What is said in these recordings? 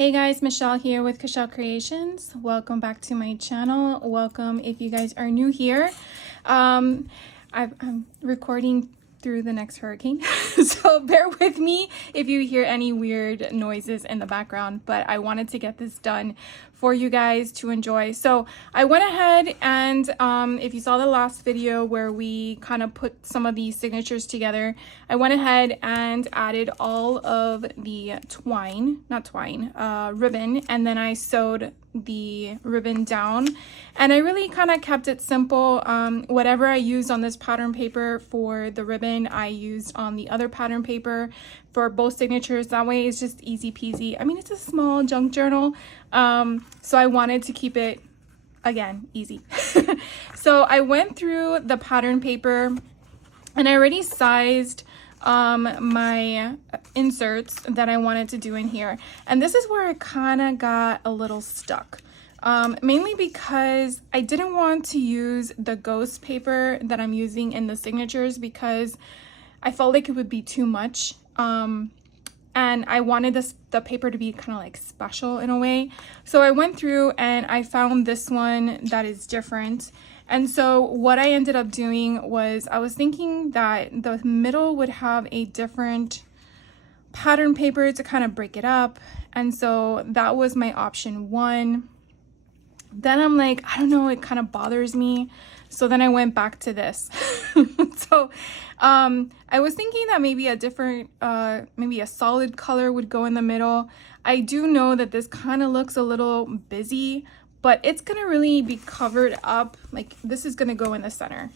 Hey guys, Michelle here with Michelle Creations. Welcome back to my channel. Welcome if you guys are new here. I'm recording through the next hurricane, so bear with me if you hear any weird noises in the background, but I wanted to get this done for you guys to enjoy. So I went ahead and if you saw the last video where we kind of put some of these signatures together, I went ahead and added all of the ribbon, and then I sewed the ribbon down, and I really kind of kept it simple. Whatever I used on this pattern paper for the ribbon, I used on the other pattern paper for both signatures. That way it's just easy peasy. I mean, it's a small junk journal, so I wanted to keep it, again, easy. So I went through the pattern paper and I already sized my inserts that I wanted to do in here, and this is where I kind of got a little stuck, mainly because I didn't want to use the ghost paper that I'm using in the signatures because I felt like it would be too much, and I wanted the paper to be kind of like special in a way. So I went through and I found this one that is different. And so what I ended up doing was I was thinking that the middle would have a different pattern paper to kind of break it up. And so that was my option one. Then I'm like, I don't know, it kind of bothers me. So then I went back to this. So I was thinking that maybe a different, maybe a solid color would go in the middle. I do know that this kind of looks a little busy, but it's gonna really be covered up. Like, this is gonna go in the center.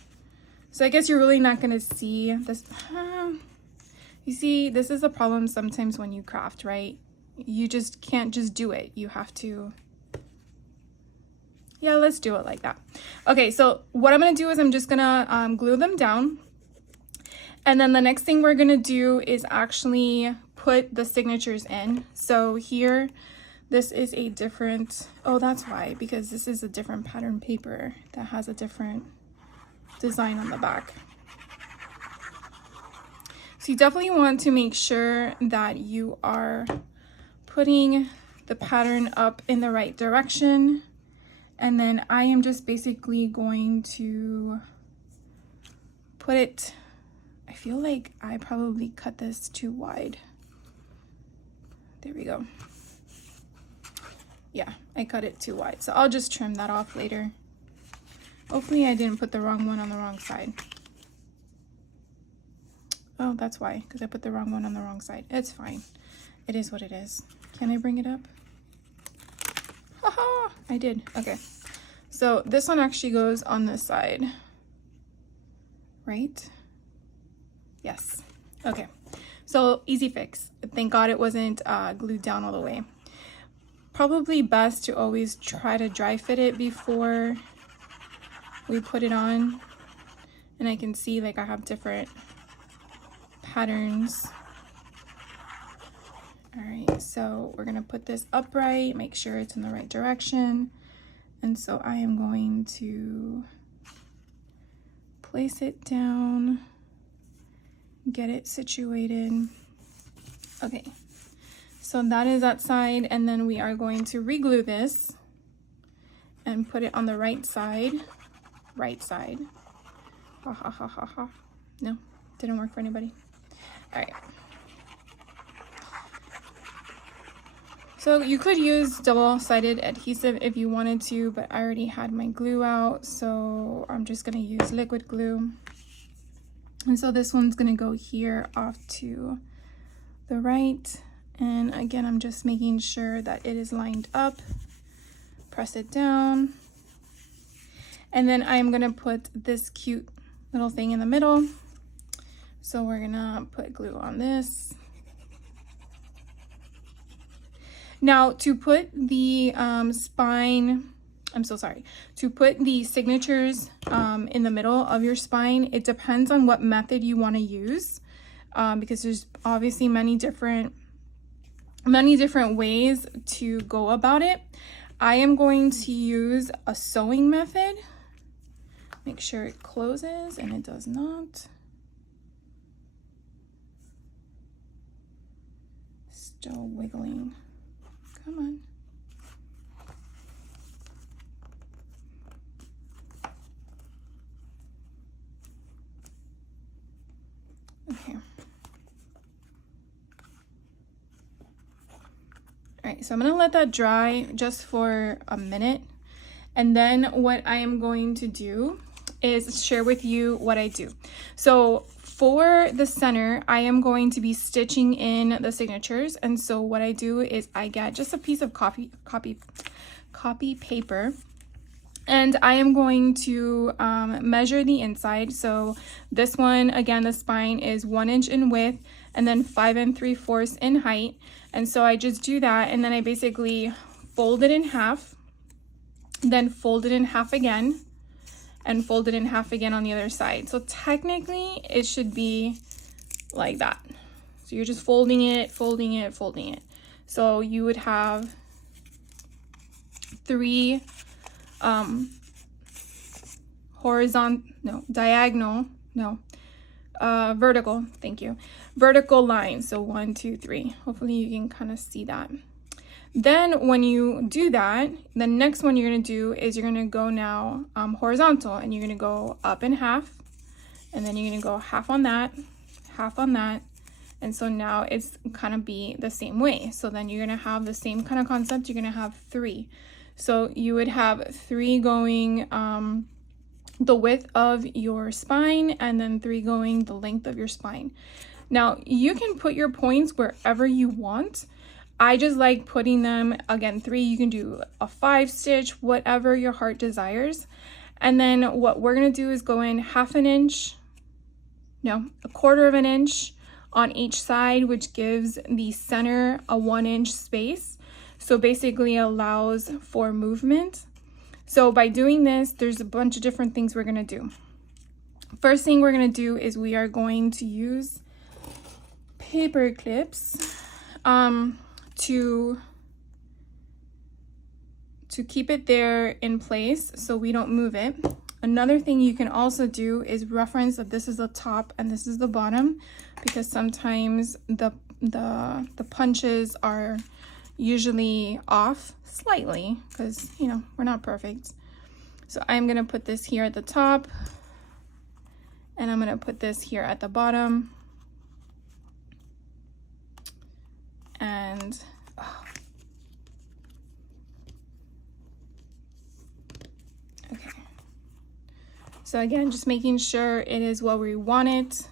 So I guess you're really not gonna see this. You see, this is a problem sometimes when you craft, right? You just can't just do it. You have to, yeah, let's do it like that. Okay, so what I'm gonna do is I'm just gonna glue them down. And then the next thing we're gonna do is actually put the signatures in. So here, this is a different, oh, that's why, because this is a different pattern paper that has a different design on the back. So you definitely want to make sure that you are putting the pattern up in the right direction. And then I am just basically going to put it, I feel like I probably cut this too wide. There we go. Yeah, I cut it too wide. So I'll just trim that off later. Hopefully I didn't put the wrong one on the wrong side. Oh, that's why, because I put the wrong one on the wrong side. It's fine. It is what it is. Can I bring it up? Haha, I did. Okay. So this one actually goes on this side, right? Yes. Okay. So easy fix. Thank God it wasn't glued down all the way. Probably best to always try to dry fit it before we put it on. And I can see like I have different patterns. All right, so we're gonna put this upright, make sure it's in the right direction. And so I am going to place it down, get it situated. Okay, so that is that side, and then we are going to re-glue this and put it on the right side. Right side. Ha ha ha ha ha. No, didn't work for anybody. All right. So you could use double-sided adhesive if you wanted to, but I already had my glue out, so I'm just gonna use liquid glue. And so this one's gonna go here off to the right. And again, I'm just making sure that it is lined up. Press it down. And then I'm gonna put this cute little thing in the middle. So we're gonna put glue on this. Now to put the spine, to put the signatures in the middle of your spine, it depends on what method you want to use, because there's obviously many different ways to go about it. I am going to use a sewing method. Make sure it closes, and it does not. Still wiggling. Come on. Okay. All right, so I'm gonna let that dry just for a minute. And then what I am going to do is share with you what I do. So for the center, I am going to be stitching in the signatures. And so what I do is I get just a piece of copy paper, and I am going to measure the inside. So this one, again, the spine is 1 inch in width and then 5 3/4 in height. And so I just do that, and then I basically fold it in half, then fold it in half again, and fold it in half again on the other side. So technically it should be like that. So you're just folding it, folding it, folding it. So you would have 3 vertical, thank you, vertical lines. So 1, 2, 3. Hopefully you can kind of see that. Then when you do that, the next one you're going to do is you're going to go now horizontal, and you're going to go up in half, and then you're going to go half on that, and so now it's kind of be the same way. So then you're going to have the same kind of concept. You're going to have 3. So you would have 3 going the width of your spine, and then 3 going the length of your spine. Now you can put your points wherever you want. I just like putting them, again, 3, you can do a 5 stitch, whatever your heart desires. And then what we're gonna do is go in 1/2 inch, no, 1/4 inch on each side, which gives the center a 1 inch space. So basically allows for movement. So by doing this, there's a bunch of different things we're gonna do. First thing we're gonna do is we are going to use paper clips to keep it there in place so we don't move it. Another thing you can also do is reference that this is the top and this is the bottom, because sometimes the punches are usually off slightly, because you know we're not perfect. So I'm gonna put this here at the top, and I'm gonna put this here at the bottom. And okay, so again, just making sure it is where we want it.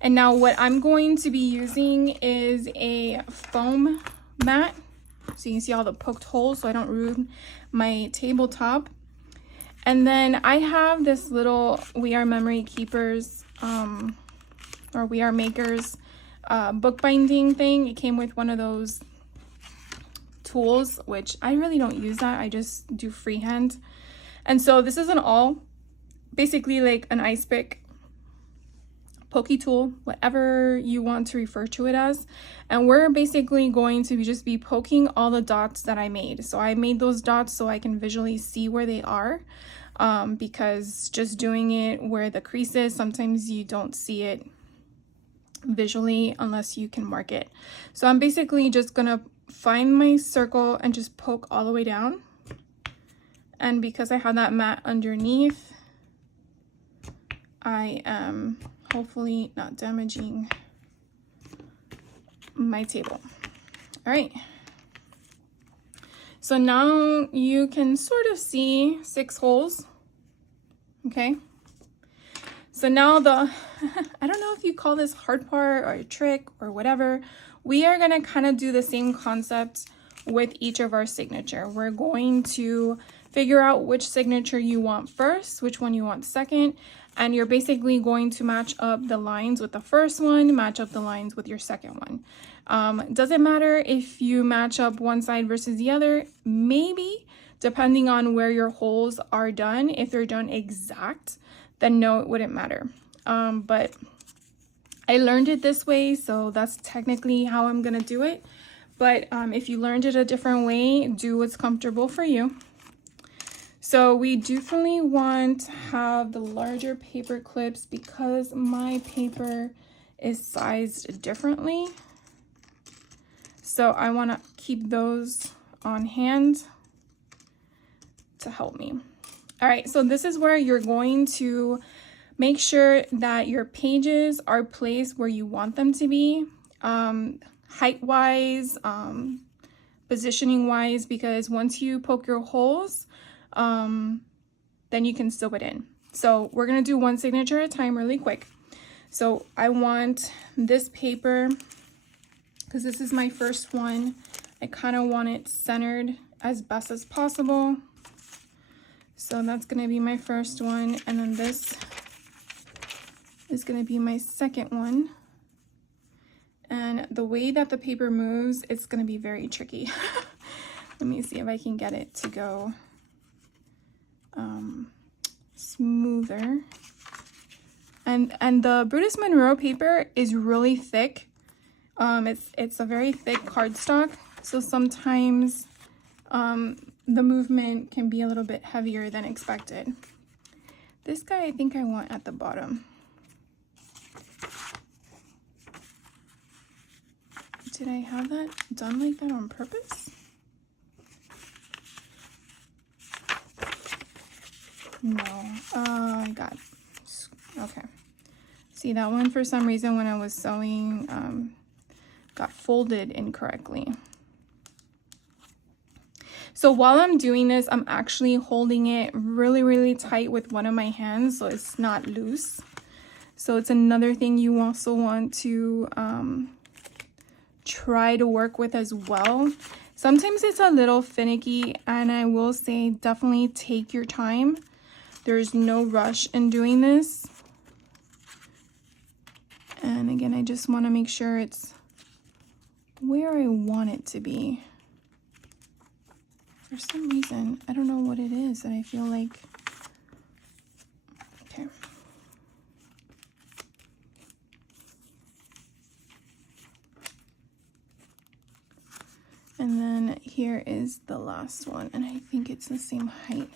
And now what I'm going to be using is a foam mat, so you can see all the poked holes so I don't ruin my tabletop. And then I have this little We Are Memory Keepers or We Are Makers bookbinding thing. It came with one of those tools, which I really don't use that. I just do freehand. And so this is an awl, basically like an ice pick, pokey tool, whatever you want to refer to it as. And we're basically going to just be poking all the dots that I made. So I made those dots so I can visually see where they are, because just doing it where the crease is, sometimes you don't see it visually unless you can mark it. So I'm basically just gonna find my circle and just poke all the way down. And because I have that mat underneath, I am hopefully not damaging my table. All right, so now you can sort of see 6 holes. Okay, so now I don't know if you call this hard part or a trick or whatever. We are gonna kind of do the same concept with each of our signature. We're going to figure out which signature you want first, which one you want second, and you're basically going to match up the lines with the first one, match up the lines with your second one. Doesn't matter if you match up one side versus the other, maybe depending on where your holes are done. If they're done exact, then no, it wouldn't matter. But I learned it this way, so that's technically how I'm gonna do it. But if you learned it a different way, do what's comfortable for you. So we definitely want to have the larger paper clips because my paper is sized differently. So I want to keep those on hand to help me. All right, so this is where you're going to make sure that your pages are placed where you want them to be, height-wise, positioning-wise, because once you poke your holes, then you can sew it in. So we're gonna do one signature at a time really quick. So I want this paper, because this is my first one, I kind of want it centered as best as possible. So that's going to be my first one, and then this is going to be my second one. And the way that the paper moves, it's going to be very tricky. Let me see if I can get it to go smoother. And the Brutus Monroe paper is really thick. It's a very thick cardstock, so sometimes the movement can be a little bit heavier than expected. This guy I think I want at the bottom. Did I have that done like that on purpose? No. I got it. Okay. See, that one for some reason when I was sewing got folded incorrectly. So while I'm doing this, I'm actually holding it really, really tight with one of my hands so it's not loose. So it's another thing you also want to try to work with as well. Sometimes it's a little finicky, and I will say definitely take your time. There's no rush in doing this. And again, I just want to make sure it's where I want it to be. For some reason, I don't know what it is that I feel like. Okay. And then here is the last one, and I think it's the same height.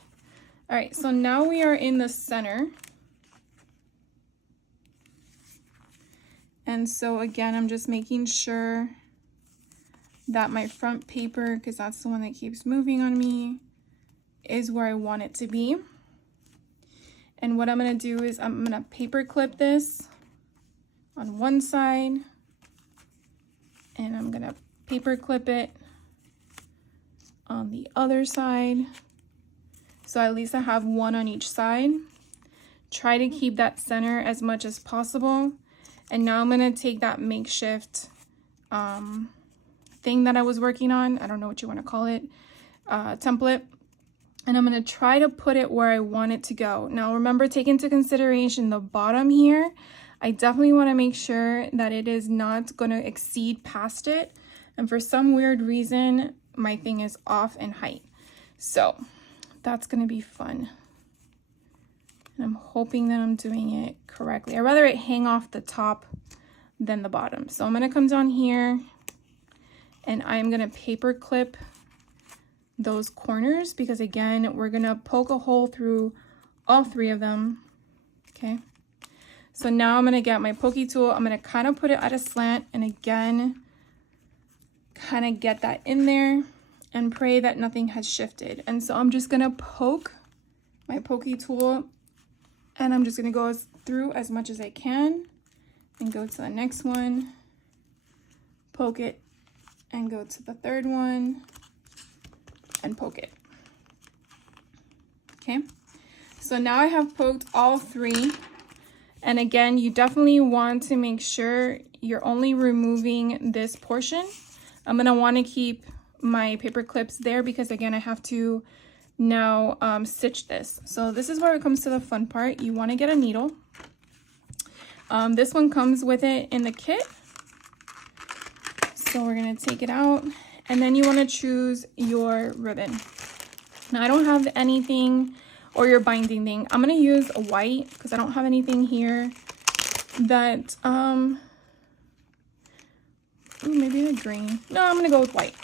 All right, so now we are in the center. And so again, I'm just making sure that my front paper, because that's the one that keeps moving on me, is where I want it to be. And what I'm going to do is I'm going to paper clip this on one side, and I'm going to paper clip it on the other side. So at least I have one on each side. Try to keep that center as much as possible. And now I'm going to take that makeshift thing that I was working on, I don't know what you want to call it, template, and I'm going to try to put it where I want it to go. Now remember, take into consideration the bottom here. I definitely want to make sure that it is not going to exceed past it, and for some weird reason my thing is off in height, so that's going to be fun. And I'm hoping that I'm doing it correctly. I'd rather it hang off the top than the bottom. So I'm going to come down here, and I'm going to paper clip those corners, because again, we're going to poke a hole through all three of them. Okay. So now I'm going to get my pokey tool. I'm going to kind of put it at a slant, and again, kind of get that in there and pray that nothing has shifted. And so I'm just going to poke my pokey tool, and I'm just going to go through as much as I can and go to the next one, poke it, and go to the third one and poke it. Okay, so now I have poked all three. And again, you definitely want to make sure you're only removing this portion. I'm going to want to keep my paper clips there because again, I have to now stitch this. So this is where it comes to the fun part. You want to get a needle. This one comes with it in the kit. So we're going to take it out, and then you want to choose your ribbon. Now I don't have anything, or your binding thing. I'm going to use a white because I don't have anything here that, ooh, maybe the green. No, I'm going to go with white.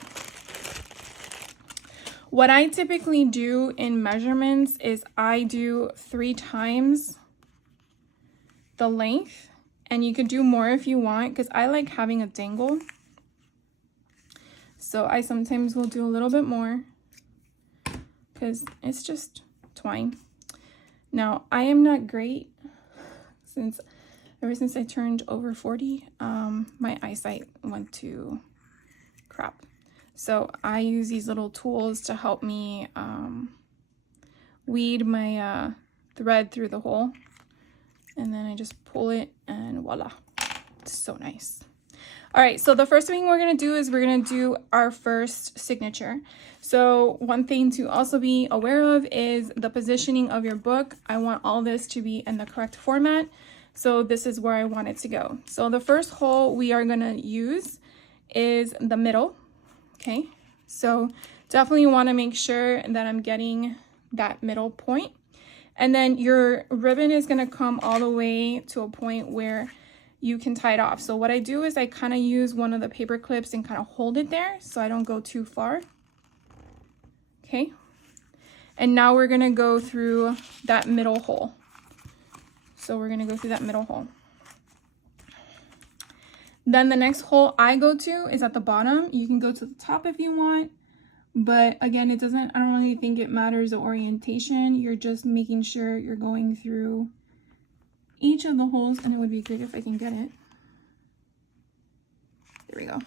What I typically do in measurements is I do 3 times the length, and you could do more if you want because I like having a dangle. So I sometimes will do a little bit more because it's just twine. Now, I am not great ever since I turned over 40, my eyesight went to crap. So I use these little tools to help me weed my thread through the hole. And then I just pull it and voila, it's so nice. All right, so the first thing we're gonna do is we're gonna do our first signature. So one thing to also be aware of is the positioning of your book. I want all this to be in the correct format. So this is where I want it to go. So the first hole we are gonna use is the middle, okay? So definitely wanna make sure that I'm getting that middle point. And then your ribbon is gonna come all the way to a point where you can tie it off. So what I do is I kind of use one of the paper clips and kind of hold it there so I don't go too far. Okay. And now we're gonna go through that middle hole. So we're gonna go through that middle hole. Then the next hole I go to is at the bottom. You can go to the top if you want, but again, I don't really think it matters the orientation. You're just making sure you're going through each of the holes, and it would be great if I can get it. There we go.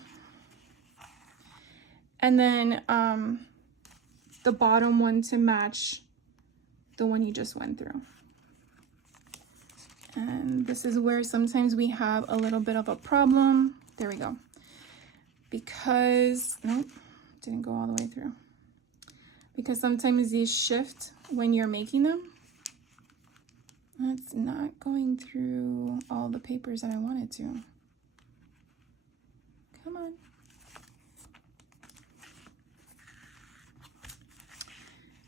And then the bottom one to match the one you just went through. And this is where sometimes we have a little bit of a problem. There we go. Because, nope, didn't go all the way through. Because sometimes these shift when you're making them. That's not going through all the papers that I wanted to. Come on.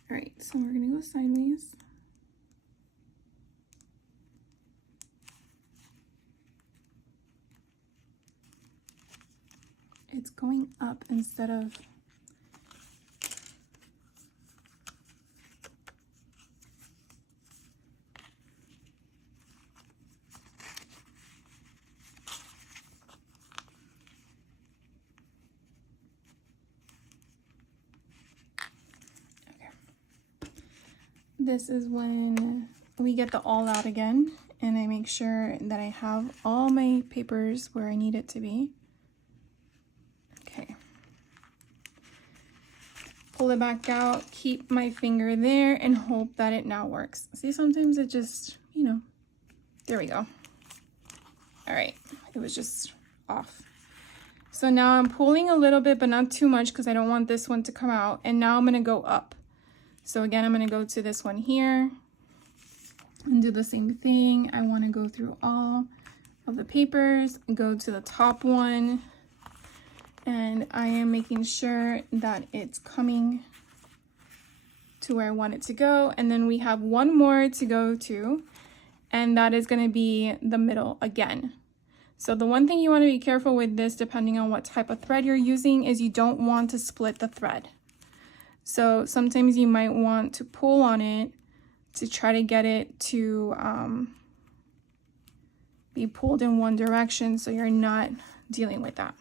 All right, so we're gonna go sideways. It's going up instead of this is when we get the all out again, and I make sure that I have all my papers where I need it to be. Okay. Pull it back out, keep my finger there, and hope that it now works. See, sometimes it just, you know, there we go. All right, it was just off. So now I'm pulling a little bit, but not too much because I don't want this one to come out. And now I'm gonna go up. So again, I'm gonna go to this one here and do the same thing. I wanna go through all of the papers and go to the top one. And I am making sure that it's coming to where I want it to go. And then we have one more to go to, and that is gonna be the middle again. So the one thing you wanna be careful with this, depending on what type of thread you're using, is you don't want to split the thread. So sometimes you might want to pull on it to try to get it to be pulled in one direction so you're not dealing with that.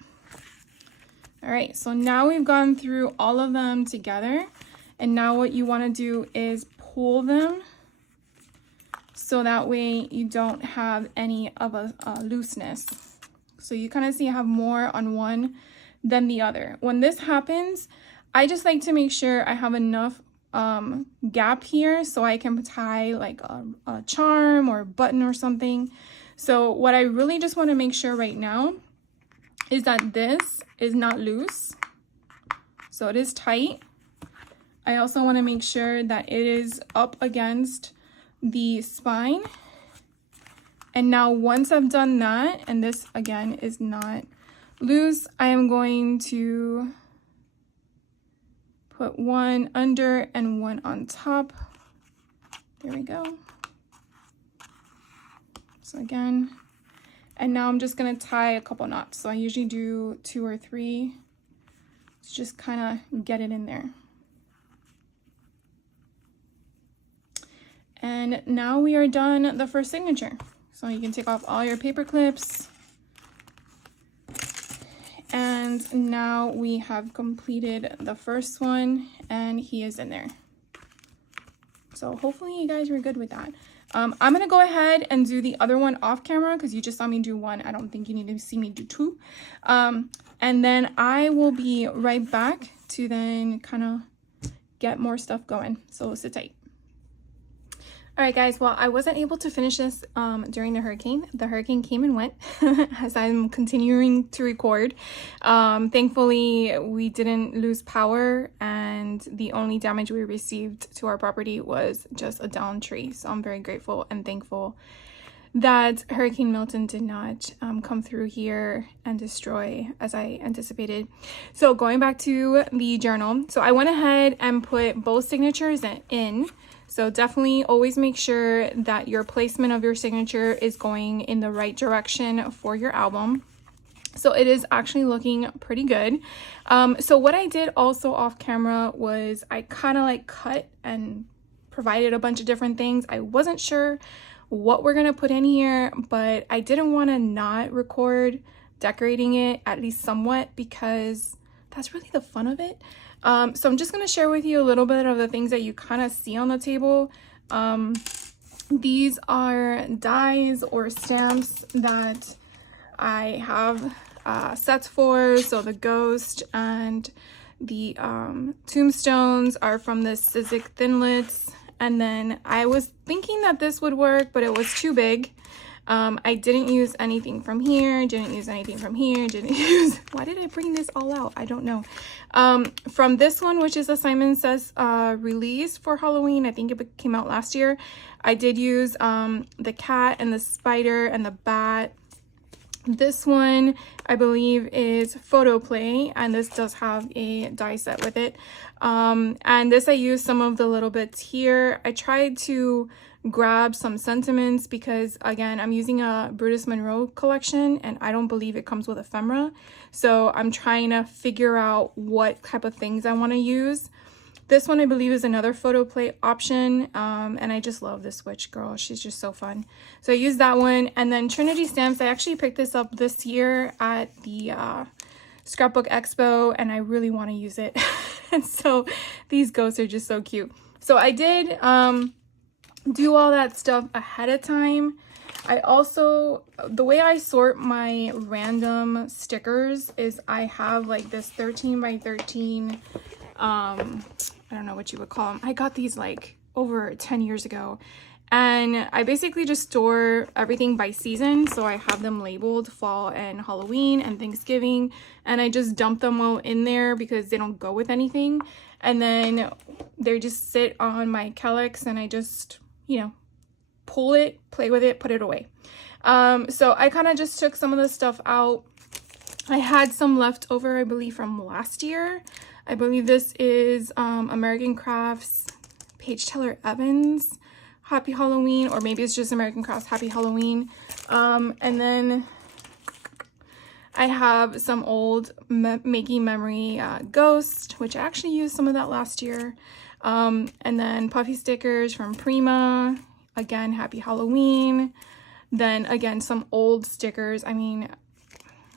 All right, so now we've gone through all of them together, and now what you want to do is pull them so that way you don't have any of a looseness. So you kind of see I have more on one than the other. When this happens, I just like to make sure I have enough gap here so I can tie like a charm or a button or something. So what I really just want to make sure right now is that this is not loose. So it is tight. I also want to make sure that it is up against the spine. And now once I've done that, and this again is not loose, I am going to put one under and one on top. There we go. So again, and now I'm just gonna tie a couple knots. So I usually do 2 or 3 to just kind of get it in there. And now we are done the first signature. So you can take off all your paper clips. And And now we have completed the first one and he is in there. So hopefully you guys were good with that. I'm gonna go ahead and do the other one off camera because you just saw me do one. I don't think you need to see me do two. And then I will be right back to then kind of get more stuff going. So sit tight. All right, guys, well, I wasn't able to finish this during the hurricane. The hurricane came and went as I'm continuing to record. Thankfully, we didn't lose power, and the only damage we received to our property was just a downed tree. So I'm very grateful and thankful that Hurricane Milton did not come through here and destroy as I anticipated. So going back to the journal, so I went ahead and put both signatures in. So definitely always make sure that your placement of your signature is going in the right direction for your album. So it is actually looking pretty good. So what I did also off camera was I kind of like cut and provided a bunch of different things. I wasn't sure what we're gonna put in here, but I didn't want to not record decorating it, at least somewhat, because that's really the fun of it. So I'm just going to share with you a little bit of the things that you kind of see on the table. These are dies or stamps that I have sets for. So the ghost and the tombstones are from the Sizzix Thinlits. And then I was thinking that this would work, but it was too big. I didn't use anything from here, didn't use anything from here, didn't use, why did I bring this all out? I don't know. From this one, which is a Simon Says release for Halloween, I think it came out last year, I did use the cat and the spider and the bat. This one, I believe, is Photo Play, and this does have a die set with it. And this, I used some of the little bits here. I tried to grab some sentiments because, again, I'm using a Brutus Monroe collection and I don't believe it comes with ephemera. So I'm trying to figure out what type of things I want to use. This one, I believe, is another photo plate option. And I just love this witch girl. She's just so fun. So I used that one. And then Trinity Stamps, I actually picked this up this year at the Scrapbook Expo, and I really want to use it. And so these ghosts are just so cute. So I did do all that stuff ahead of time. I also, the way I sort my random stickers is I have like this 13 by 13, I don't know what you would call them. I got these like over 10 years ago, and I basically just store everything by season. So I have them labeled fall and Halloween and Thanksgiving, and I just dump them all in there because they don't go with anything. And then they just sit on my calyx, and I just, you know, pull it, play with it, put it away. So I kind of just took some of the stuff out. I had some left over, I believe, from last year. I believe this is American Crafts Page Teller Evans Happy Halloween, or maybe it's just American Crafts Happy Halloween. And then I have some old Making Memory Ghost, which I actually used some of that last year. And then puffy stickers from Prima, again, Happy Halloween. Then again, some old stickers. I mean,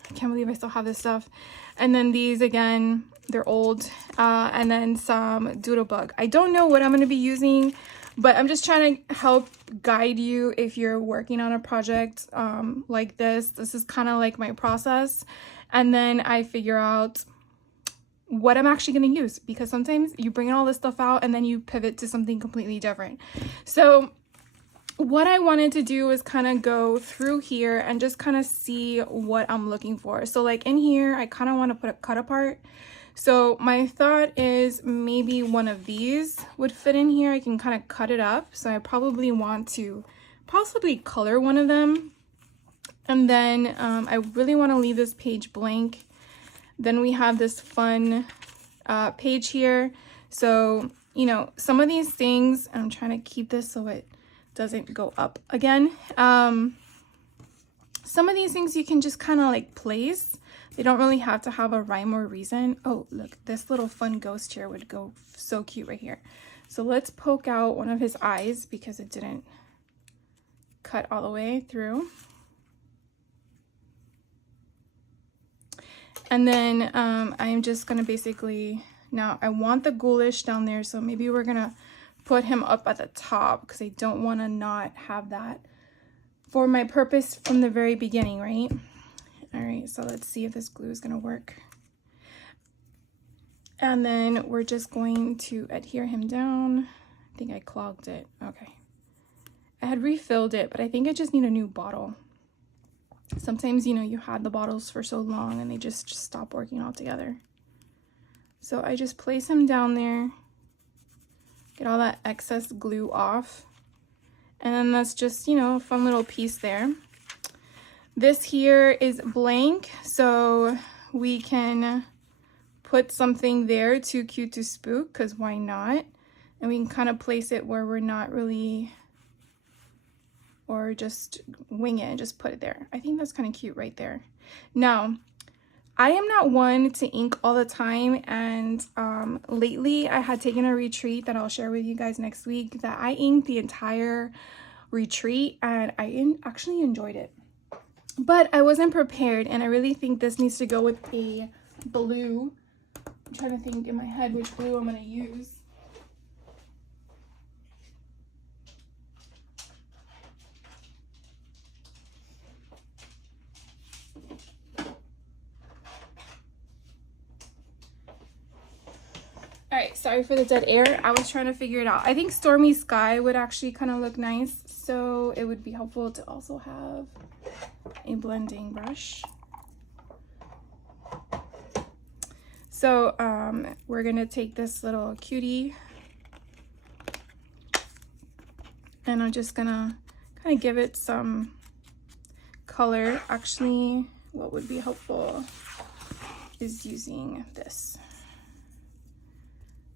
I can't believe I still have this stuff. And then these, again, they're old. And then some Doodlebug. I don't know what I'm going to be using, but I'm just trying to help guide you if you're working on a project like this. This is kind of like my process. And then I figure out what I'm actually going to use, because sometimes you bring all this stuff out and then you pivot to something completely different. So what I wanted to do is kind of go through here and just kind of see what I'm looking for. So like in here, I kind of want to put a cut apart. So my thought is maybe one of these would fit in here. I can kind of cut it up. So I probably want to possibly color one of them. And then I really want to leave this page blank. Then we have this fun page here. So, you know, some of these things, I'm trying to keep this so it doesn't go up again. Some of these things you can just kind of like place. They don't really have to have a rhyme or reason. Oh, look, this little fun ghost here would go so cute right here. So let's poke out one of his eyes because it didn't cut all the way through. And then I'm just gonna basically, now I want the ghoulish down there, so maybe we're gonna put him up at the top because I don't want to not have that for my purpose from the very beginning, right? All right, so let's see if this glue is gonna work. And then we're just going to adhere him down. I think I clogged it. Okay. I had refilled it, but I think I just need a new bottle. Sometimes, you know, you had the bottles for so long and they just stop working altogether. So I just place him down there, get all that excess glue off. And then that's just, you know, a fun little piece there. This here is blank, so we can put something there, too cute to spook, because why not? And we can kind of place it where we're not really, or just wing it and just put it there. I think that's kind of cute right there. Now, I am not one to ink all the time, and lately I had taken a retreat that I'll share with you guys next week that I inked the entire retreat, and I actually enjoyed it. But I wasn't prepared, and I really think this needs to go with a blue. I'm trying to think in my head which blue I'm going to use. All right, sorry for the dead air. I was trying to figure it out. I think Stormy Sky would actually kind of look nice, so it would be helpful to also have a blending brush. So we're gonna take this little cutie and I'm just gonna kind of give it some color. Actually, what would be helpful is using this.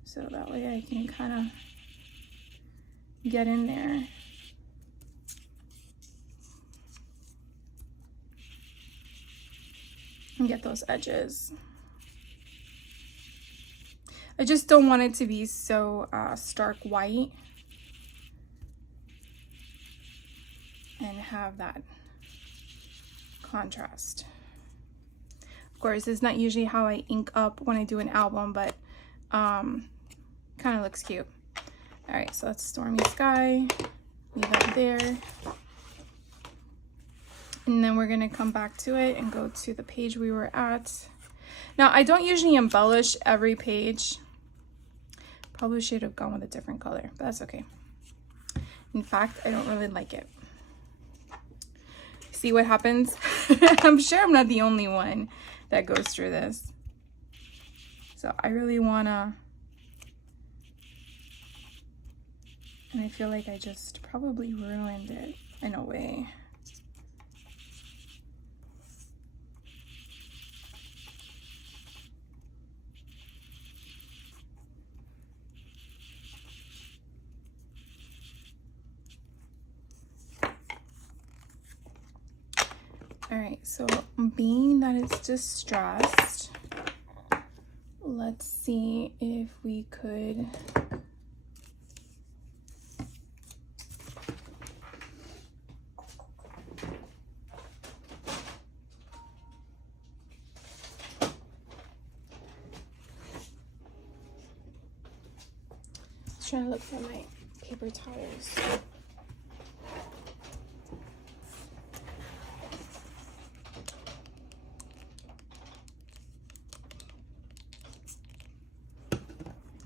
So that way I can kind of get in there. And get those edges. I just don't want it to be so stark white and have that contrast. Of course, it's not usually how I ink up when I do an album, but kind of looks cute. All right, so that's Stormy Sky. Leave that there. And then we're gonna come back to it and go to the page we were at. Now, I don't usually embellish every page. Probably should have gone with a different color, but that's okay. In fact, I don't really like it. See what happens? I'm sure I'm not the only one that goes through this. So I really wanna, and I feel like I just probably ruined it in a way. All right, so being that it's distressed, let's see if we could trying to look for my paper towels.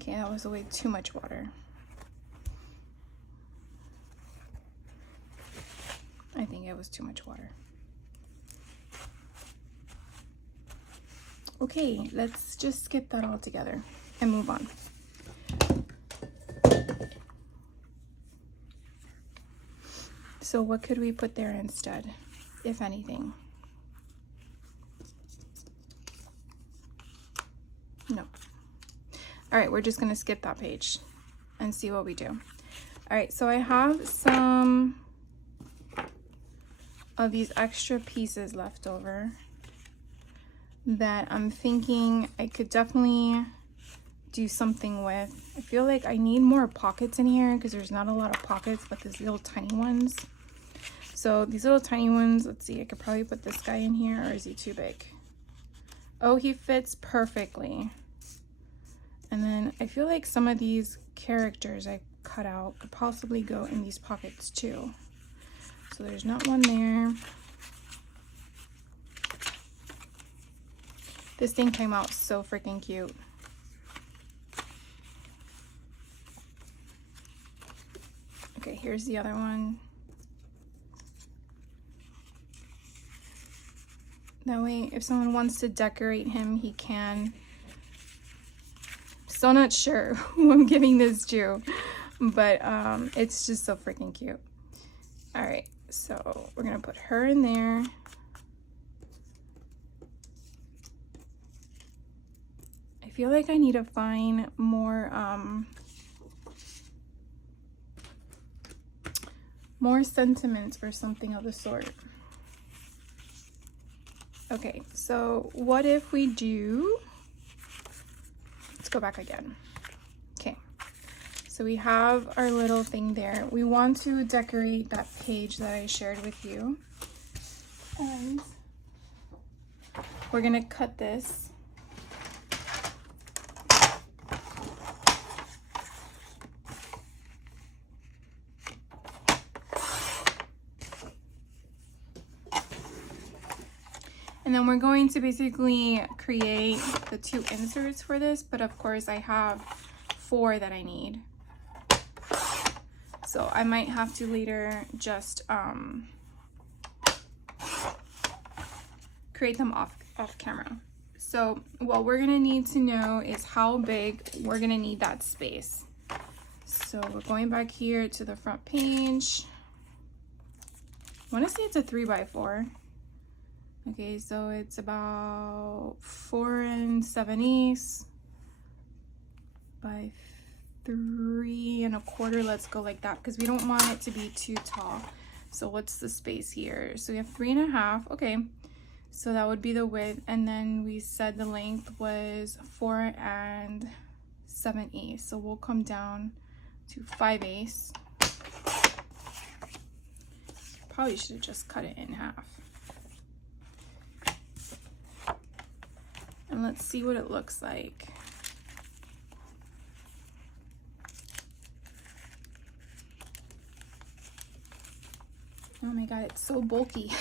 Okay, that was way too much water. I think it was too much water. Okay, let's just skip that all together and move on. So what could we put there instead, if anything? No. All right, we're just gonna skip that page and see what we do. All right, so I have some of these extra pieces left over that I'm thinking I could definitely do something with. I feel like I need more pockets in here because there's not a lot of pockets, but these little tiny ones. So these little tiny ones, let's see, I could probably put this guy in here, or is he too big? Oh, he fits perfectly. And then I feel like some of these characters I cut out could possibly go in these pockets too. So there's not one there. This thing came out so freaking cute. Okay, here's the other one. That way, if someone wants to decorate him, he can. Still not sure who I'm giving this to, but it's just so freaking cute. All right, so we're gonna put her in there. I feel like I need to find more sentiments or something of the sort. Okay, so what if we do, let's go back again. Okay, so we have our little thing there. We want to decorate that page that I shared with you. And we're gonna cut this. And then we're going to basically create the 2 inserts for this, but of course I have 4 that I need. So I might have to later just create them off camera. So what we're gonna need to know is how big we're gonna need that space. So we're going back here to the front page. I wanna say it's a 3x4. Okay, so it's about 4 7/8 by 3 1/4. Let's go like that because we don't want it to be too tall. So what's the space here? So we have 3 1/2. Okay, so that would be the width, and then we said the length was 4 7/8. So we'll come down to 5/8. Probably should have just cut it in half. And let's see what it looks like. Oh my god, it's so bulky.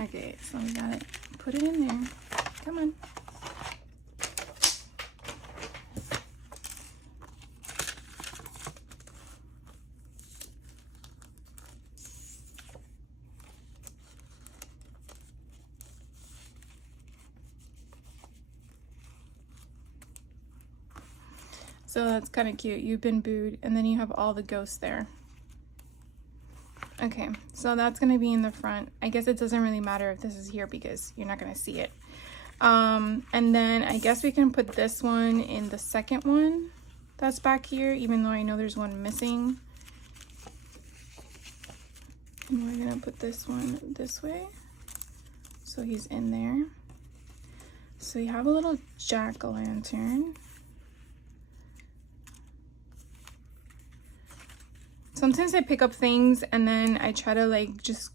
Okay, so we gotta put it in there. Come on. So that's kind of cute. You've been booed, and then you have all the ghosts there. Okay, so that's gonna be in the front. I guess it doesn't really matter if this is here because you're not gonna see it. And then I guess we can put this one in the second one that's back here, even though I know there's one missing. And we're gonna put this one this way, so he's in there. So you have a little jack-o'-lantern. Sometimes I pick up things and then I try to like just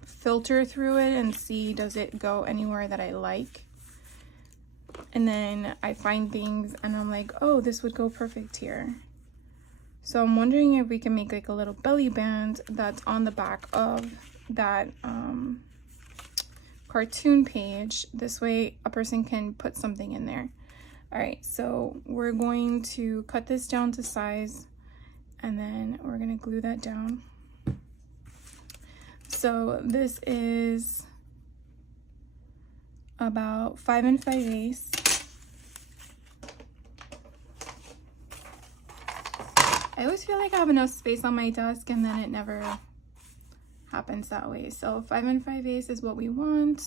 filter through it and see does it go anywhere that I like. And then I find things and I'm like, oh, this would go perfect here. So I'm wondering if we can make like a little belly band that's on the back of that cartoon page. This way a person can put something in there. All right, so we're going to cut this down to size. And then we're gonna glue that down. So this is about 5 5/8. I always feel like I have enough space on my desk and then it never happens that way. So 5 5/8 is what we want.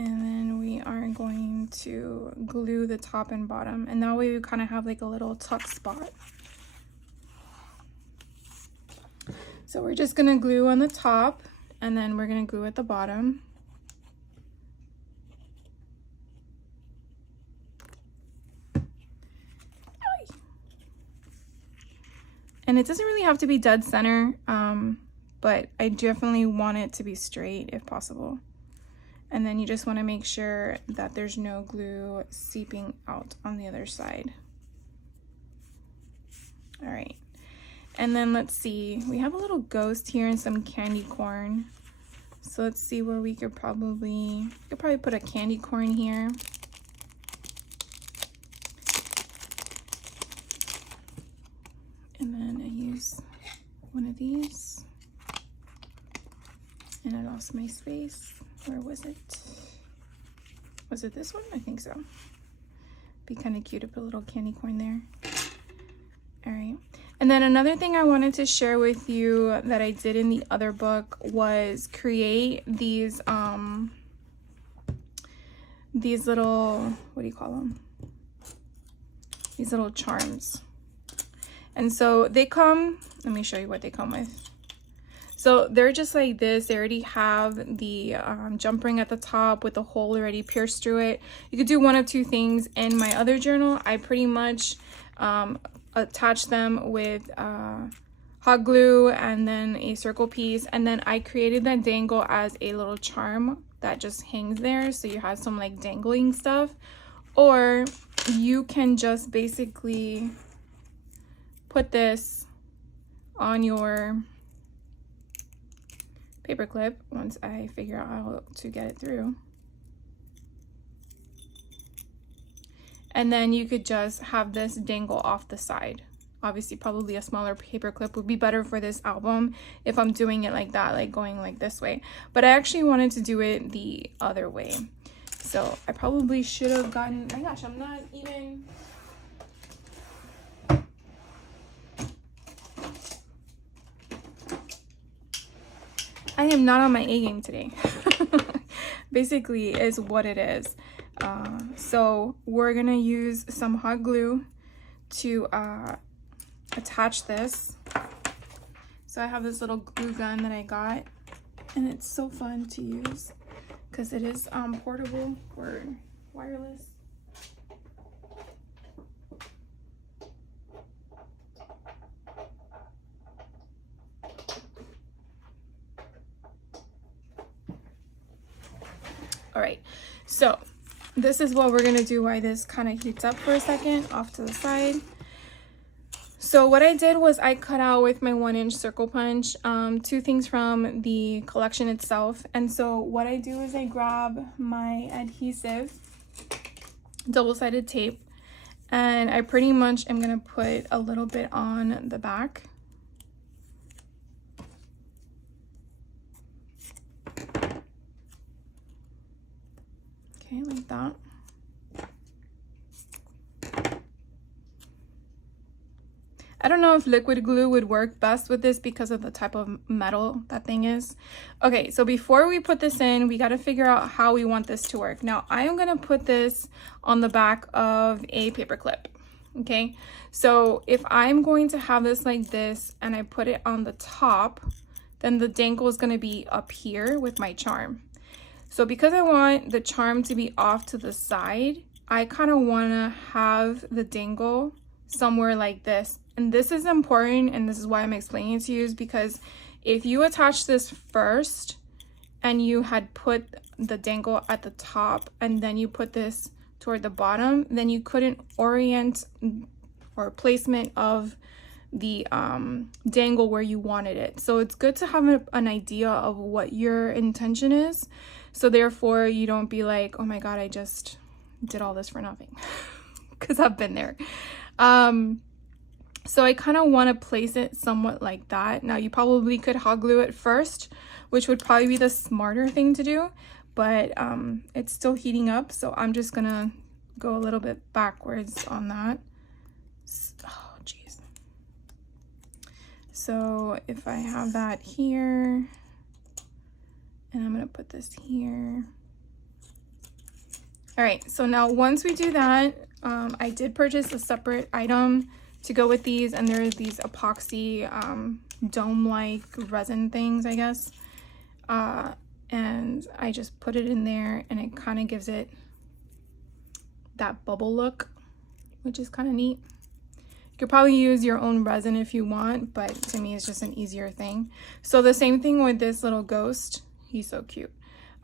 And then we are going to glue the top and bottom. And that way we kind of have like a little tuck spot. So we're just gonna glue on the top and then we're gonna glue at the bottom. And it doesn't really have to be dead center. but I definitely want it to be straight if possible. And then you just want to make sure that there's no glue seeping out on the other side. All right, and then let's see, we have a little ghost here and some candy corn. So let's see where we could probably put a candy corn here. And then I use one of these. And I lost my space. Where was it? Was it this one? I think so. Be kind of cute to put a little candy corn there. All right. And then another thing I wanted to share with you that I did in the other book was create these little, what do you call them? These little charms. And so they come, let me show you what they come with. So they're just like this. They already have the jump ring at the top with a hole already pierced through it. You could do one of two things. In my other journal, I pretty much attach them with hot glue and then a circle piece, and then I created that dangle as a little charm that just hangs there, so you have some like dangling stuff. Or you can just basically put this on your paper clip once I figure out how to get it through. And then you could just have this dangle off the side. Obviously, probably a smaller paper clip would be better for this album if I'm doing it like that, like going like this way. But I actually wanted to do it the other way. So I probably should have gotten, my gosh, I'm not even, I am not on my A game today. Basically is what it is. So we're gonna use some hot glue to attach this. So I have this little glue gun that I got, and it's so fun to use because it is portable or wireless. All right, so this is what we're gonna do while this kind of heats up for a second off to the side. So what I did was I cut out with my 1-inch circle punch two things from the collection itself. And so what I do is I grab my adhesive, double-sided tape, and I pretty much am gonna put a little bit on the back. Okay, like that. I don't know if liquid glue would work best with this because of the type of metal that thing is. Okay, so before we put this in, we got to figure out how we want this to work. Now, I am going to put this on the back of a paper clip. Okay, so if I'm going to have this like this and I put it on the top, then the dangle is going to be up here with my charm. So because I want the charm to be off to the side, I kind of want to have the dangle somewhere like this. And this is important, and this is why I'm explaining it to you, is because if you attach this first and you had put the dangle at the top and then you put this toward the bottom, then you couldn't orient or placement of the dangle where you wanted it. So it's good to have an idea of what your intention is, so therefore you don't be like, oh my god, I just did all this for nothing. Because I've been there. So I kind of want to place it somewhat like that. Now you probably could hot glue it first, which would probably be the smarter thing to do, but it's still heating up, so I'm just gonna go a little bit backwards on that. Oh geez. So if I have that here, and I'm gonna put this here. All right, so now once we do that, I did purchase a separate item to go with these, and there are these epoxy dome-like resin things, I guess. And I just put it in there, and it kind of gives it that bubble look, which is kind of neat. could probably use your own resin if you want, but to me it's just an easier thing. So the same thing with this little ghost. He's so cute.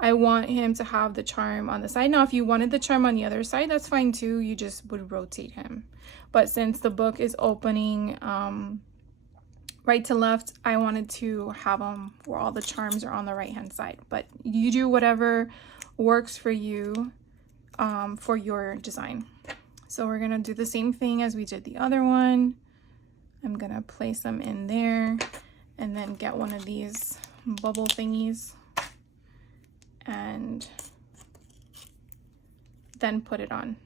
I want him to have the charm on the side. Now, if you wanted the charm on the other side, that's fine too. You just would rotate him. But since the book is opening right to left, I wanted to have them where all the charms are on the right hand side. But you do whatever works for you for your design. So we're gonna do the same thing as we did the other one. I'm gonna place them in there and then get one of these bubble thingies and then put it on.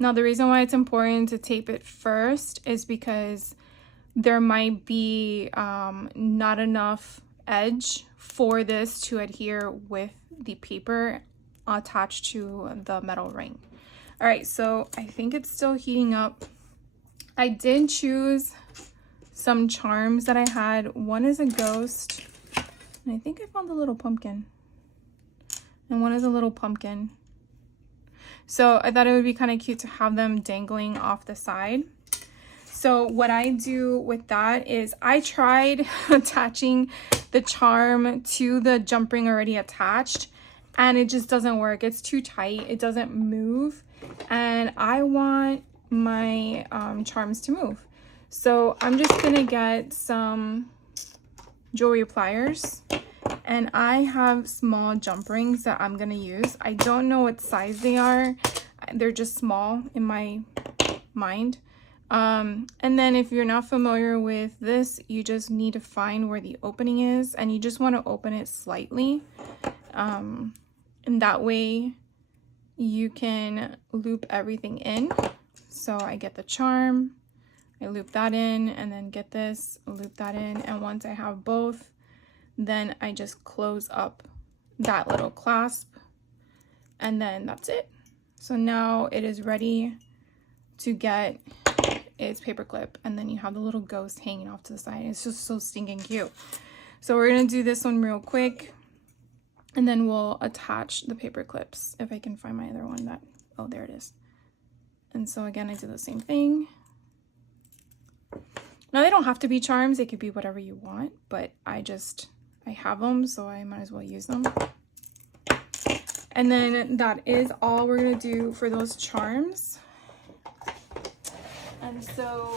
Now, the reason why it's important to tape it first is because there might be not enough edge for this to adhere with the paper attached to the metal ring. All right, so I think it's still heating up. I did choose some charms that I had. One is a ghost, and I think I found a little pumpkin. And one is a little pumpkin. So I thought it would be kind of cute to have them dangling off the side. So what I do with that is I tried attaching the charm to the jump ring already attached, and it just doesn't work. It's too tight. It doesn't move. And I want my charms to move. So I'm just gonna get some jewelry pliers, and I have small jump rings that I'm gonna use. I don't know what size they are. They're just small in my mind. And then if you're not familiar with this, you just need to find where the opening is, and you just want to open it slightly. And that way you can loop everything in. So I get the charm, I loop that in, and then get this, loop that in. And once I have both, then I just close up that little clasp, and then that's it. So now it is ready to get its paper clip, and then you have the little ghost hanging off to the side. It's just so stinking cute. So we're gonna do this one real quick, and then we'll attach the paper clips if I can find my other one. That, oh, there it is. And so again, I do the same thing. Now they don't have to be charms, they could be whatever you want, but I have them, so I might as well use them. And then that is all we're gonna do for those charms. And so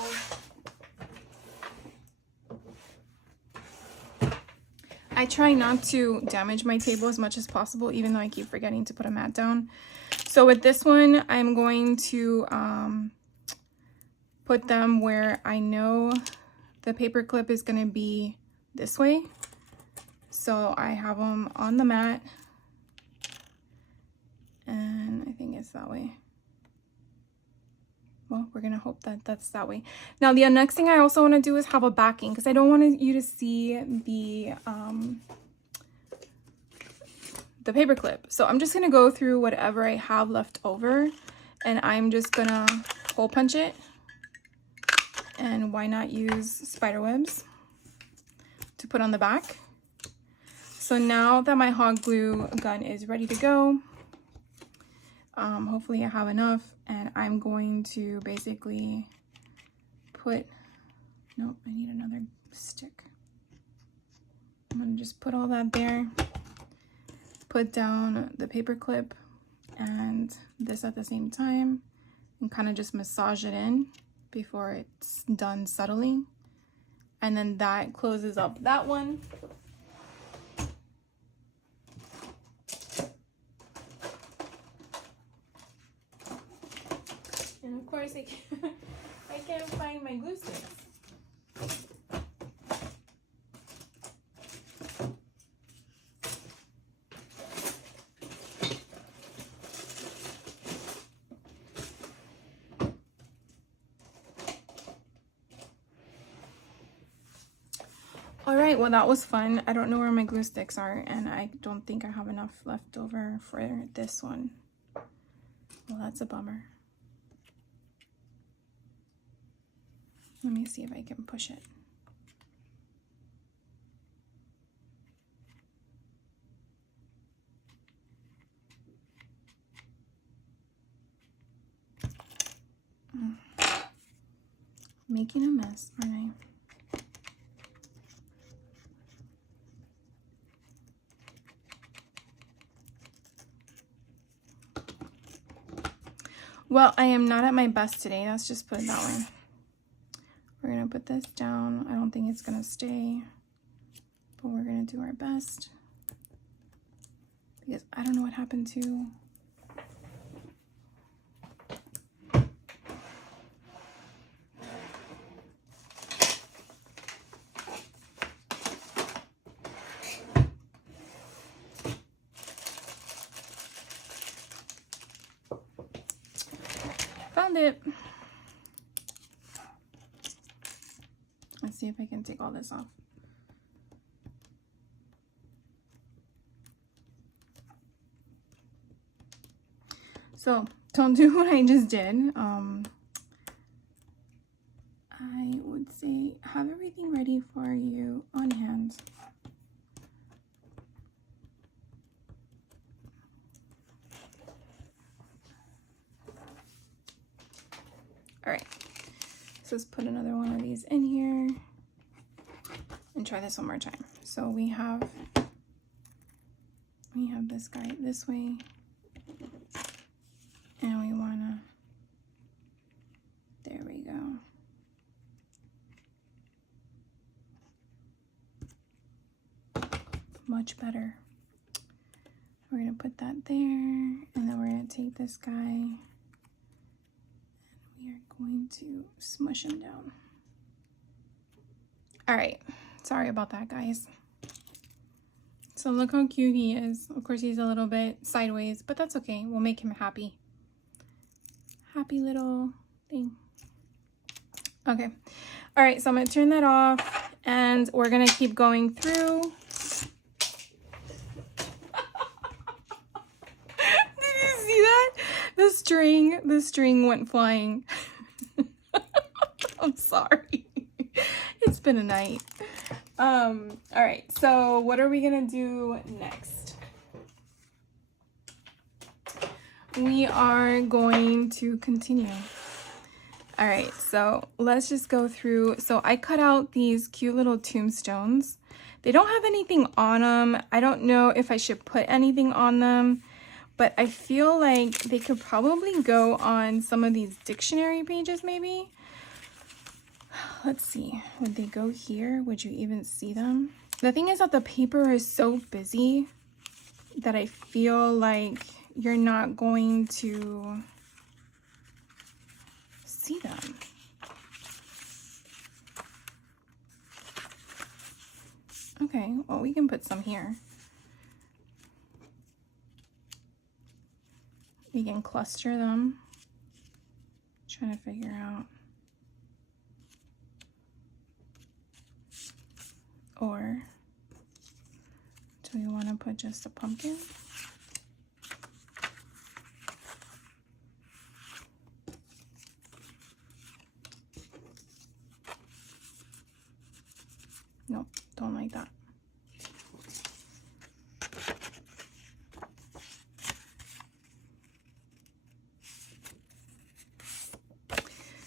I try not to damage my table as much as possible, even though I keep forgetting to put a mat down. So with this one, I'm going to put them where I know the paper clip is going to be this way. So I have them on the mat, and I think it's that way. Well, we're gonna hope that that's that way. Now the next thing I also want to do is have a backing, because I don't want you to see the paper clip. So I'm just gonna go through whatever I have left over, and I'm just gonna hole punch it. And why not use spider webs to put on the back? So now that my hot glue gun is ready to go, hopefully I have enough, and I'm going to basically put, nope, I need another stick. I'm gonna just put all that there, put down the paper clip and this at the same time, and kind of just massage it in before it's done settling. And then that closes up that one. And of course, I can't find my glue sticks. All right, well, that was fun. I don't know where my glue sticks are, and I don't think I have enough left over for this one. Well, that's a bummer. Let me see if I can push it. Making a mess, aren't I? Well, I am not at my best today. Let's just put it that way. We're going to put this down. I don't think it's going to stay, but we're going to do our best because I don't know what happened to... Found it. Let's see if I can take all this off. So don't do what I just did. I would say have everything ready for you on hand. All right, so let's put another one of these in here and try this one more time. So we have this guy this way, and we wanna, there we go. Much better. We're gonna put that there, and then we're gonna take this guy. We are going to smush him down. All right, sorry about that, guys. So look how cute he is. Of course, he's a little bit sideways, but that's okay. We'll make him happy. Happy little thing. Okay. All right, so I'm gonna turn that off, and we're gonna keep going through. The string went flying. I'm sorry. It's been a night. All right, so what are we gonna do next? We are going to continue. All right, so let's just go through. So I cut out these cute little tombstones. They don't have anything on them. I don't know if I should put anything on them, but I feel like they could probably go on some of these dictionary pages maybe. Let's see, would they go here? Would you even see them? The thing is that the paper is so busy that I feel like you're not going to see them. Okay, well, we can put some here. We can cluster them. Trying to figure out. Or do we want to put just a pumpkin? Nope, don't like that.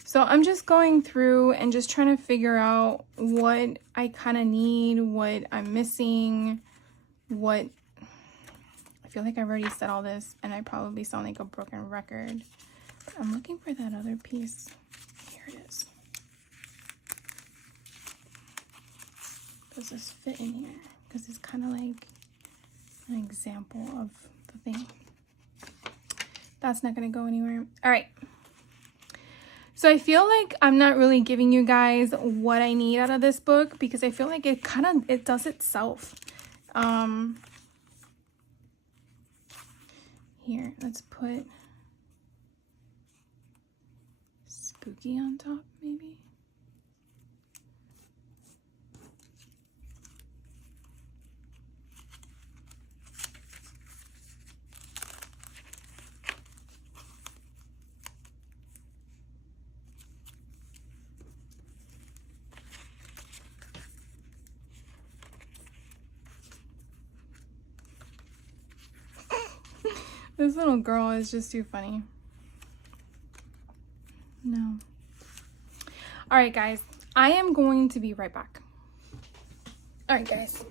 So I'm just going through and just trying to figure out what I kind of need, what I'm missing, what... I feel like I've already said all this and I probably sound like a broken record. But I'm looking for that other piece. Here it is. Does this fit in here? Because it's kind of like an example of the thing. That's not going to go anywhere. All right. So I feel like I'm not really giving you guys what I need out of this book because I feel like it does itself. Here, let's put spooky on top, maybe. This little girl is just too funny. No. All right, guys, I am going to be right back. All right, guys.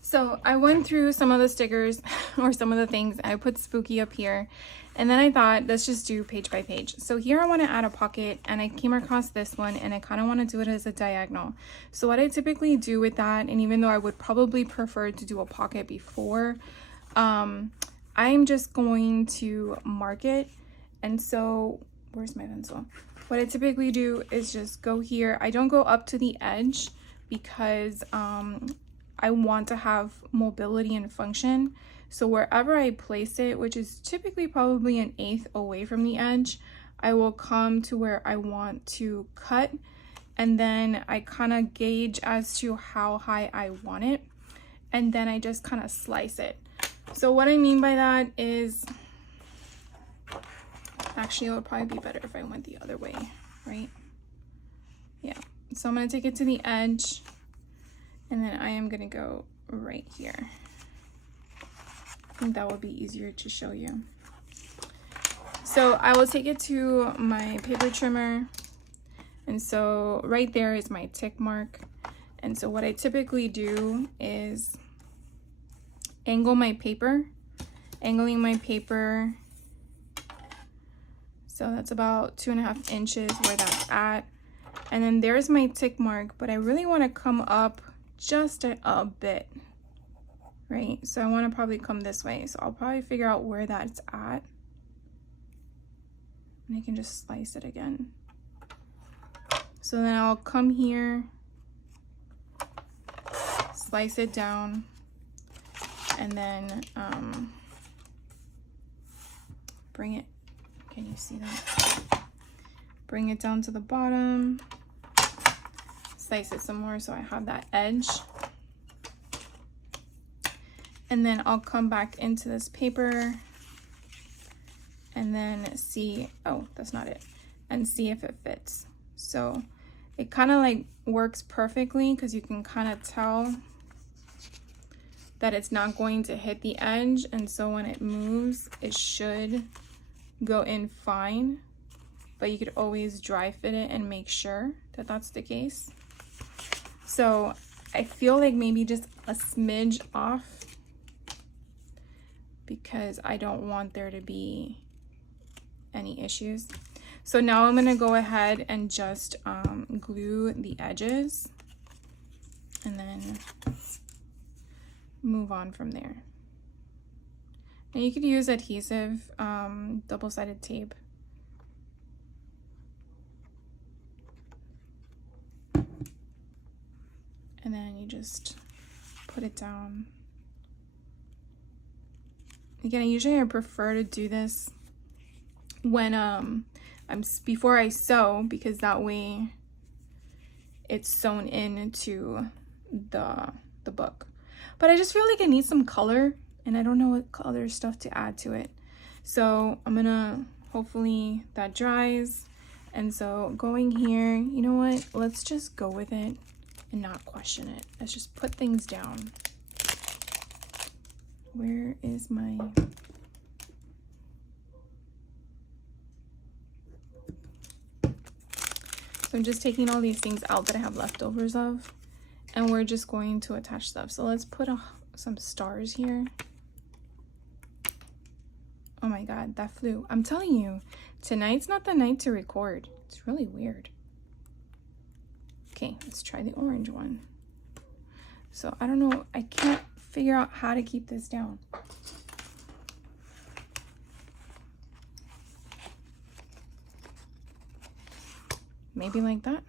So I went through some of the stickers or some of the things. I put spooky up here. And then I thought, let's just do page by page. So here I want to add a pocket, and I came across this one, and I kind of want to do it as a diagonal. So what I typically do with that, and even though I would probably prefer to do a pocket before, I'm just going to mark it. And so, where's my pencil? What I typically do is just go here. I don't go up to the edge because I want to have mobility and function. So wherever I place it, which is typically probably 1/8 away from the edge, I will come to where I want to cut, and then I kind of gauge as to how high I want it, and then I just kind of slice it. So what I mean by that is, actually it would probably be better if I went the other way, right? Yeah, so I'm going to take it to the edge, and then I am going to go right here. I think that would be easier to show you. So I will take it to my paper trimmer, and so right there is my tick mark. And so what I typically do is angle my paper, angling my paper. So that's about 2.5 inches where that's at. And then there's my tick mark, but I really want to come up just a bit. Right, so I want to probably come this way, so I'll probably figure out where that's at, and I can just slice it again. So then I'll come here, slice it down, and then bring it, can you see that? Bring it down to the bottom, slice it some more so I have that edge. And then I'll come back into this paper and then see, oh, that's not it, and see if it fits. So it kind of like works perfectly because you can kind of tell that it's not going to hit the edge. And so when it moves, it should go in fine, but you could always dry fit it and make sure that that's the case. So I feel like maybe just a smidge off, because I don't want there to be any issues. So now I'm gonna go ahead and just glue the edges and then move on from there. And you could use adhesive, double-sided tape. And then you just put it down. Again, usually I prefer to do this when before I sew, because that way it's sewn into the book. But I just feel like I need some color, and I don't know what other stuff to add to it. So I'm gonna, hopefully that dries. And so going here, you know what? Let's just go with it and not question it. Let's just put things down. Where is my... So I'm just taking all these things out that I have leftovers of, and we're just going to attach stuff. So let's put some stars here. Oh my God, that flew. I'm telling you, tonight's not the night to record. It's really weird. Okay, let's try the orange one. So I don't know, I can't figure out how to keep this down. Maybe like that.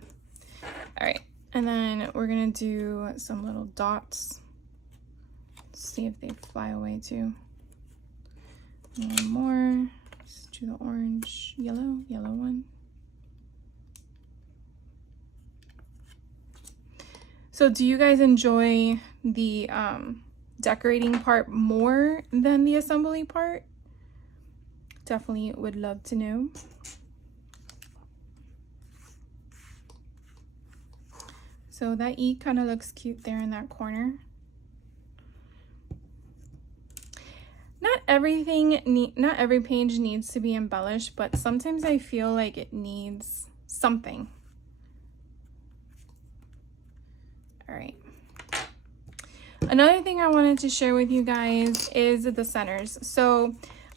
All right, and then we're gonna do some little dots. Let's see if they fly away too. One more. Let's do the orange, yellow one. So do you guys enjoy the decorating part more than the assembly part? Definitely would love to know. So that E kind of looks cute there in that corner. Not every page needs to be embellished, but sometimes I feel like it needs something. All right. Another thing I wanted to share with you guys is the centers. So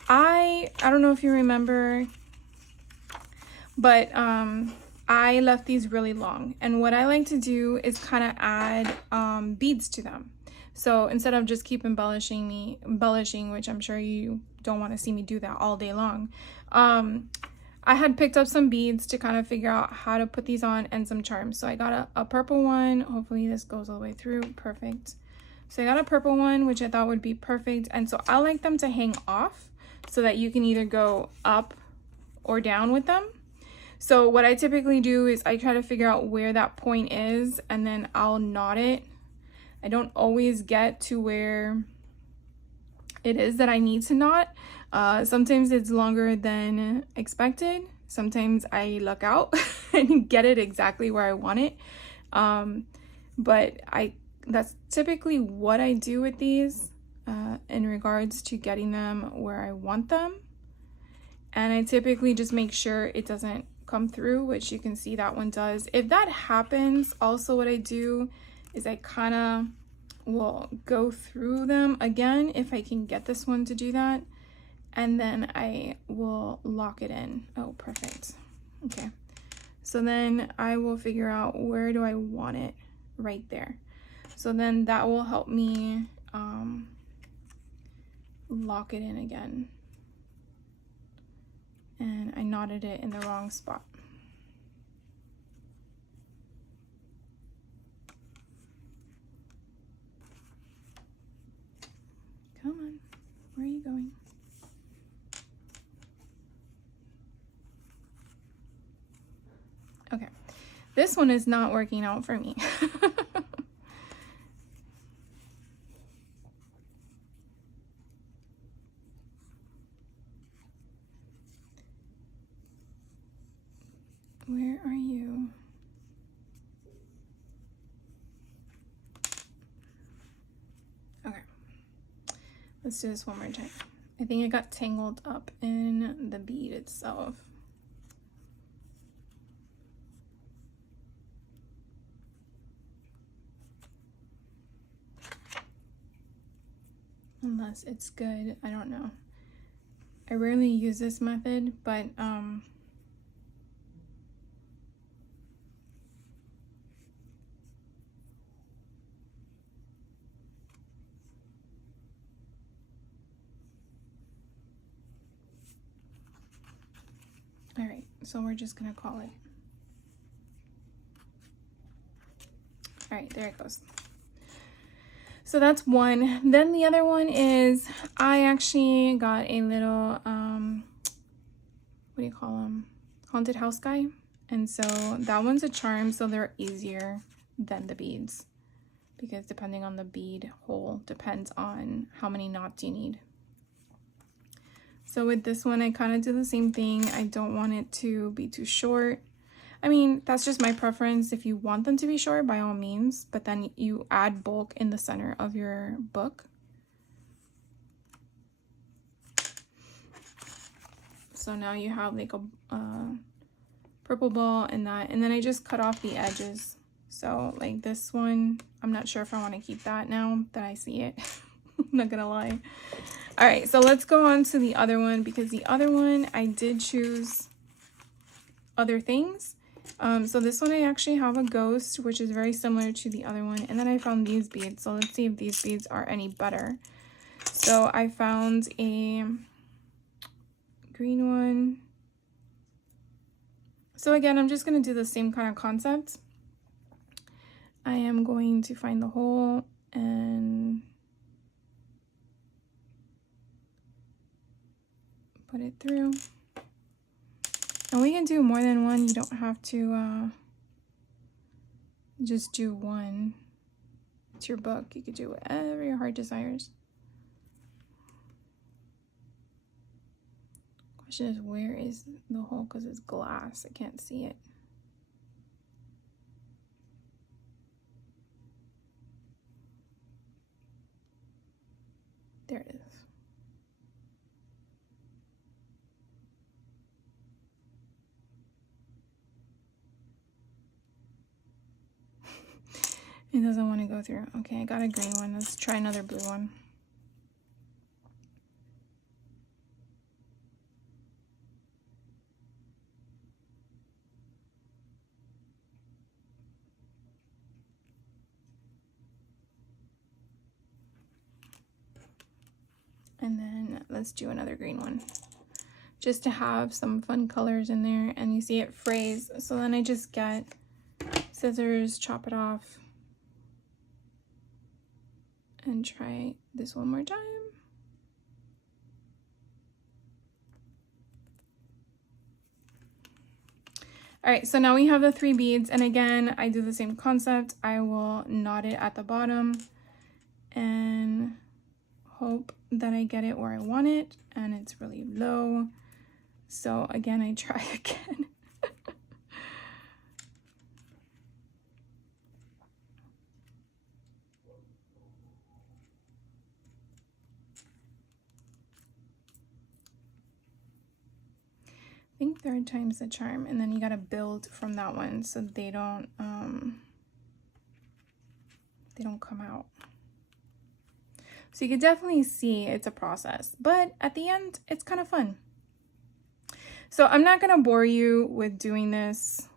I don't know if you remember, but I left these really long. And what I like to do is kind of add beads to them. So instead of just keep embellishing, which I'm sure you don't want to see me do that all day long, I had picked up some beads to kind of figure out how to put these on, and some charms. So I got a purple one. Hopefully this goes all the way through. Perfect. So I got a purple one, which I thought would be perfect. And so I like them to hang off so that you can either go up or down with them. So what I typically do is I try to figure out where that point is, and then I'll knot it. I don't always get to where it is that I need to knot. Sometimes it's longer than expected. Sometimes I luck out and get it exactly where I want it. But that's typically what I do with these in regards to getting them where I want them. And I typically just make sure it doesn't come through, which you can see that one does. If that happens, also what I do is I kind of will go through them again if I can get this one to do that, and then I will lock it in. Oh, perfect. Okay, so then I will figure out where do I want it right there. So then that will help me lock it in again. And I knotted it in the wrong spot. Come on, where are you going? Okay, this one is not working out for me. Where are you? Okay, let's do this one more time. I think it got tangled up in the bead itself. Unless it's good, I don't know. I rarely use this method, but all right, so we're just gonna call it. All right, there it goes. So that's one. Then the other one is I actually got a little, what do you call them? Haunted house guy. And so that one's a charm, so they're easier than the beads, because depending on the bead hole depends on how many knots you need. So with this one, I kind of do the same thing. I don't want it to be too short. I mean, that's just my preference. If you want them to be short, by all means, but then you add bulk in the center of your book. So now you have like a purple ball and that, and then I just cut off the edges. So like this one, I'm not sure if I want to keep that now that I see it. I'm not gonna lie. All right, so let's go on to the other one, because the other one I did choose other things. So this one I actually have a ghost, which is very similar to the other one, and then I found these beads. So let's see if these beads are any better. So I found a green one. So again, I'm just going to do the same kind of concept. I am going to find the hole and put it through. And we can do more than one. You don't have to just do one. It's your book. You could do whatever your heart desires. Question is, where is the hole? Because it's glass. I can't see it. There it is. It doesn't want to go through. Okay, I got a green one. Let's try another blue one. And then let's do another green one, just to have some fun colors in there. And you see it frays. So then I just get scissors, chop it off, and try this one more time. All right, so now we have the 3 beads, and again, I do the same concept. I will knot it at the bottom and hope that I get it where I want it, and it's really low. So again, I try again. I think 3rd time's the charm, and then you gotta build from that one so they don't come out. So you can definitely see it's a process, but at the end, it's kind of fun. So I'm not gonna bore you with doing this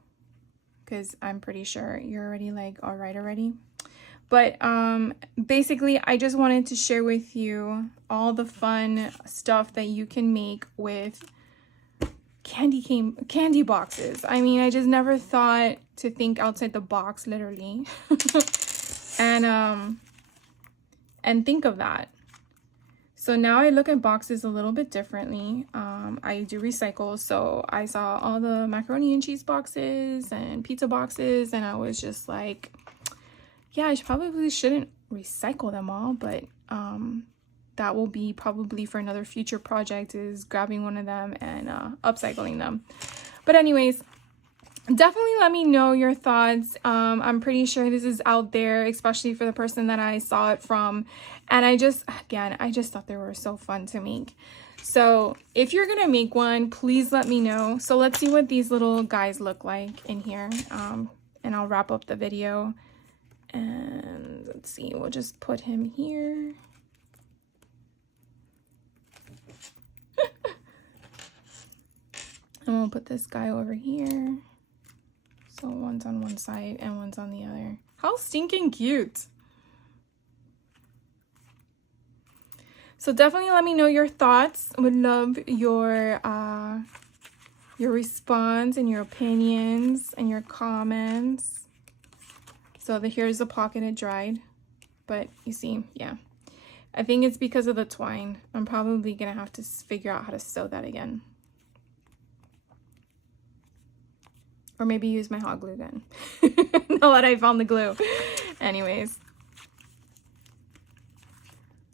because I'm pretty sure you're already like, all right already. But basically, I just wanted to share with you all the fun stuff that you can make with candy boxes. I mean, I just never thought to think outside the box, literally. and think of that. So now I look at boxes a little bit differently. I do recycle, so I saw all the macaroni and cheese boxes and pizza boxes, and I was just like, yeah, I probably shouldn't recycle them all, but that will be probably for another future project, is grabbing one of them and upcycling them. But anyways, definitely let me know your thoughts. I'm pretty sure this is out there, especially for the person that I saw it from. And I just thought they were so fun to make. So if you're gonna make one, please let me know. So let's see what these little guys look like in here. And I'll wrap up the video. And let's see, we'll just put him here. And we'll put this guy over here. So one's on one side and one's on the other. How stinking cute. So definitely let me know your thoughts. I would love your response and your opinions and your comments. So here's the pocket, it dried. But you see, yeah. I think it's because of the twine. I'm probably gonna have to figure out how to sew that again. Or maybe use my hot glue gun. Now that I found the glue. Anyways.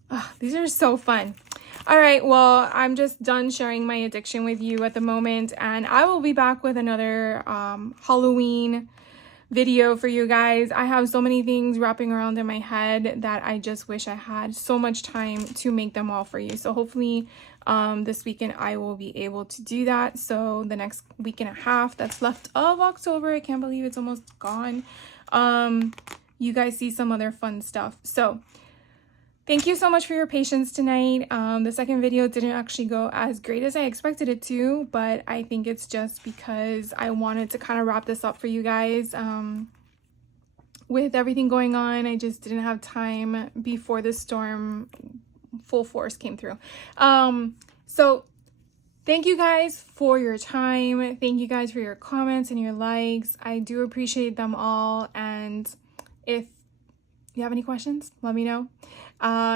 Oh, these are so fun. All right, well, I'm just done sharing my addiction with you at the moment. And I will be back with another Halloween video for you guys. I have so many things wrapping around in my head that I just wish I had so much time to make them all for you. So hopefully this weekend I will be able to do that. So the next week and a half that's left of October, I can't believe it's almost gone, you guys see some other fun stuff. So thank you so much for your patience tonight. The second video didn't actually go as great as I expected it to, but I think it's just because I wanted to kind of wrap this up for you guys. With everything going on, I just didn't have time before the storm full force came through. So thank you guys for your time. Thank you guys for your comments and your likes. I do appreciate them all. And if you have any questions, let me know.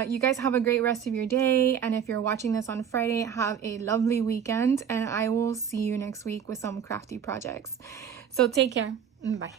You guys have a great rest of your day. And if you're watching this on Friday, have a lovely weekend. And I will see you next week with some crafty projects. So take care. Bye.